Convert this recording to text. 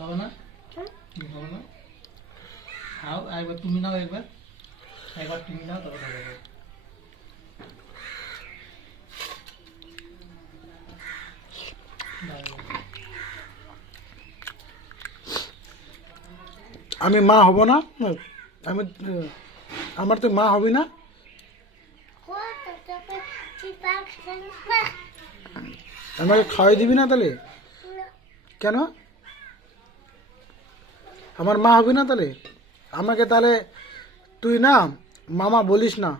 হবে না হবে না খাও একবার তুমি নাও একবার একবার তুমি নাও তারপর খাবো আমি মা হব না আমি আমার তো মা হবি না আমাকে খাওয়াই দিবি না তাহলে কেন আমার মা হবি না তাহলে আমাকে তাহলে তুই না মামা বলিস না